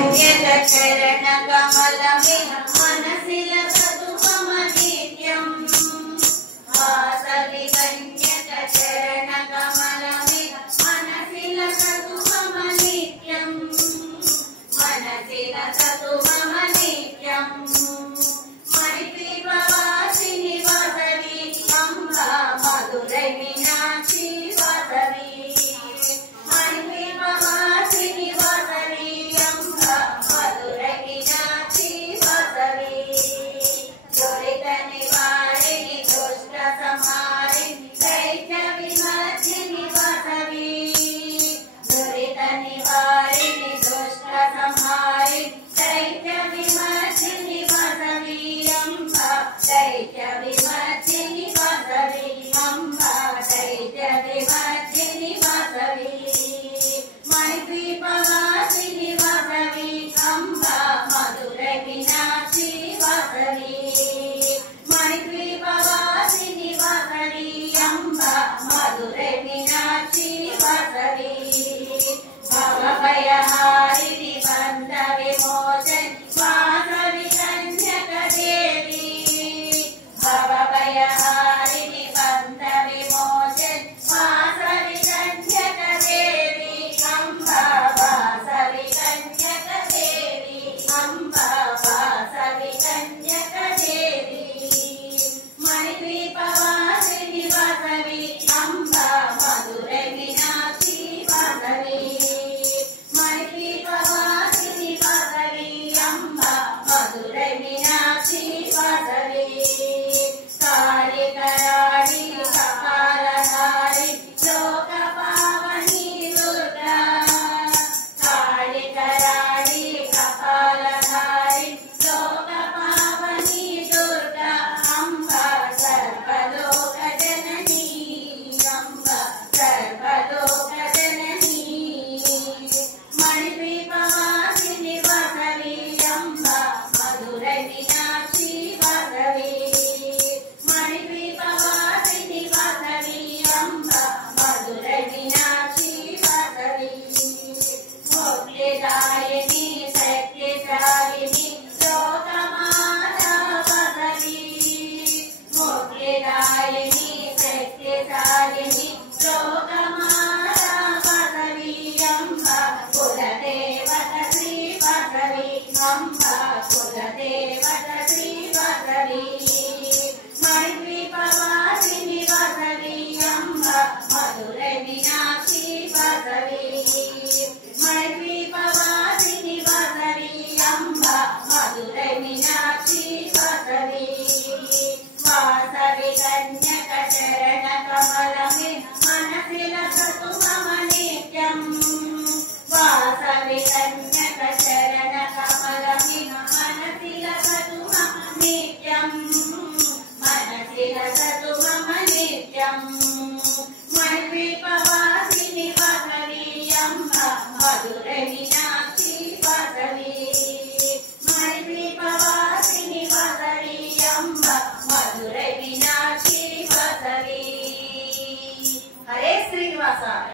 चरण कमल मनसिल सतुमनित्यं वासवि कन्यक चरण कमल मनसिल सतुमनित्यं मनसिल सतुमनित्यं मणिद्वीपवासिनि वासवि अम्बा मधुरै मीनाक्षी वासवि मणिद्वीपवासिनि वासवि अम्बा मधुरै मीनाक्षी वासवि दुरित निवारिणि दुष्ट संहारिणि दैत्य विमर्दिनि वासवि दुरित निवारिणि दुष्ट संहारिणि दैत्य विमर्दिनि वासवि अम्बा दैत्य विमर्दिनि वासवि अम्बा दैत्य विमर्दिनि वासवि मणिद्वीपवासिनि वासवि अम्बा मधुरै मीनाक्षी वासवि मणिद्वीपवासिनि वासवि अम्बा मधुरै मीनाक्षी वासवि भवभयहारिणि बन्ध विमोचनि वासवि कन्यक देवी भवभयहारिणि बन्ध विमोचनि वासवि कन्यक देवी अम्बा वासवि कन्यक देवी अम्बा वासवि कन्यक देवी मणिद्वीपवासिनि वासवि अम्बा मधुरै मीनाक्षी वासवि मणिद्वीपवासिनि वासवि अम्बा मधुरै मीनाक्षी वासवि कालिकराळि कपालधारि लोकपावनि दुर्गा कालिकराळि कपालधारि लोकपावनि दुर्गा अम्बा सर्वलोकजननी अम्बा सर्वलोकजननी मणिद्वीपवासिनि वासवि अम्बा मधुरै मीनाक्षी वासवि मणिद्वीपवासिनि वासवि अम्बा मधुरै मीनाक्षी वासवि मुक्तिदायिनी शक्तिशालिनी लोकमाता वासवि मुक्तिदायिनी शक्तिशालिनी लोकमाता वासवि अम्बा कुलदेवत श्री वासवि अम्बा कुलदेवत श्री वासवि मणिद्वीपवासिनि वासवि अम्बा मधुरै मीनाक्षी वासवि मणिद्वीपवासिनि वासवि अम्बा मधुरै मीनाक्षी वासवि वासवि कन्यक चरण कमल मनसिल सतुमनित्यं वासवि कन्यक चरण कमल मनसिल सतुमनित्यं मनसिल सतुमनित्यं मणिद्वीपवासिनि वासवि अम्बा मधुरै मीनाक्षी